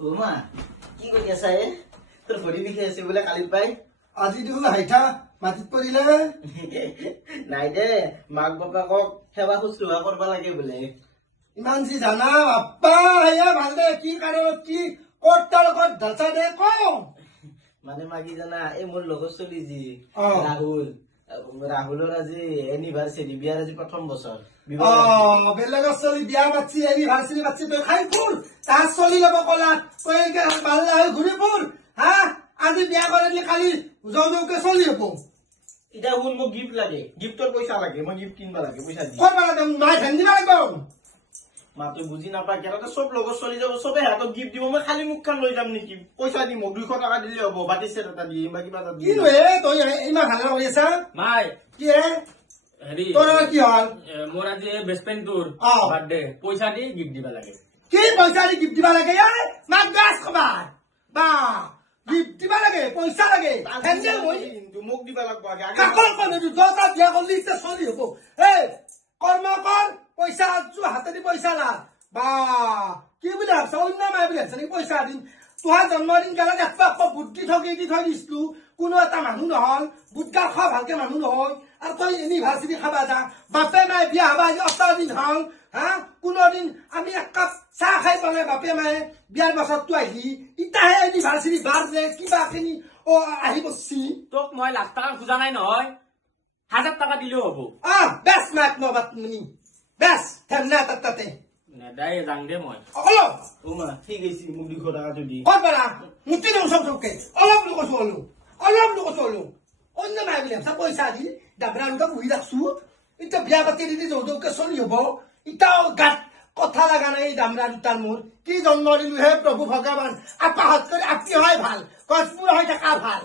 মা কি কৰি আছা তোৰ ভৰি বিষাই আছে বোলে কালিৰ পাই আজি দেখোন হাইঠা মাটিত পৰিলে নাই দে মাক বাপাকক সেৱা শুশ্ৰূষা কৰিব লাগে বোলে ইমান যি জানা বাপ্পা এয়া ভাল দে কি কাৰণত কি ক'ত তাৰ লগত ধাচা দে কওঁ মানে মাকি জানা এই মোৰ লগৰ চলি যি অ। ৰাহুলৰ আজি এনিভাৰ্চাৰী বিয়াৰ আজি প্ৰথম বছৰ বেলেগৰ চলি বিয়া পাতিছি এনিভাৰ্চাৰী পাতিছি তই খাই ফুৰ তাৰ চলি ল'ব কলা তই পাল্লা হৈ ঘূৰি ফুৰ হা আজি বিয়া কৰিলে কালি জৌকে চলি হ'ব এতিয়া শুন মোক গিফ্ট লাগে গিফ্টৰ পইচা লাগে মই গিফ্ট কিনবা লাগে পইচা দি ক'ত পালা মাই ধ্যান দিবা লাগিব মাতো বুজি নাপায় কেনেকে চব লগৰ চলি যাব চবে হাতত গিফ্ট দিব মই খালি মুখখন লৈ যাম নেকি পইচা দিম 200 টকা দিলে হ'ব বাটি চেট এটা দিম বা কিবা এটা কিনো তই ইমান হাল্লা কৰি আছা মাই কি হে হেৰি তোৰ কি হ'ল মোৰ আজি বেষ্ট ফ্ৰেণ্ডটোৰ অ। বাৰ্থডে পইচা দি গিফ্ট দিবা লাগে কি পইচা দি গিফ্ট দিবা লাগে মাক গাছ খবাৰ বা গিফ্ট দিবা লাগে পইচা লাগে হেনকে মই কিন্তু মোক দিবা লাগব আগে কাকৰ কোনে দুটা বিয়া করলি ইচ্ছা চলি হব এই কর্ম কর পয়সা আছো হাতে দি পয়সা না বা কি বুলি ভাবছা অন্য মাই বুলি ভাবছা নেকি পয়সা দিম তোহাৰ জন্মদিন গেলা একপাক বুদ্ধি ঠগি দি থৈ দিছিলো কোনো এটা মানুহ নহল বুটকা খোৱা ভালকে মানুহ নহল আৰু তই ইউনিভাৰ্চিটি খাবা যা বাপে মায়ে বিয়া হবা আজি 8 দিন হল হা কোনো দিন আমি এক কাপ চাহ খাই পালে বাপে মায়ে বিয়াৰ বছৰটো আহিলি ইটাহে ইউনিভাৰ্চিটি বাৰ্থডে কিবা খিনি আহি বসছি তোক মই লাখ টাকা খোজা নাই নহয় 1000 টাকা দিলেও হ'ব বেস মাক নবাত মুনি বেস থেমনা তাতে নেদাই যাং দে মই অলপ ও মা ঠিক আছে মোক 200 টাকাটো দি ক'ত পালা মুতি দিওঁ চব চবকে অলপ লোক চলো অন্য মাই বুলি ভাবছা পইচা দি দাবৰা দুটা বহি ৰাখছো এতিয়া বিয়া পাতি দি যৌকে চলি হব এতিয়াও গাত কথা লগা নাই এই দামৰা দুটাৰ মোৰ কি জন্ম দিলো হে প্ৰভু ভগৱান আপাহত কৰি আপি হয় ভাল গছপুৰ হৈ থকা ভাল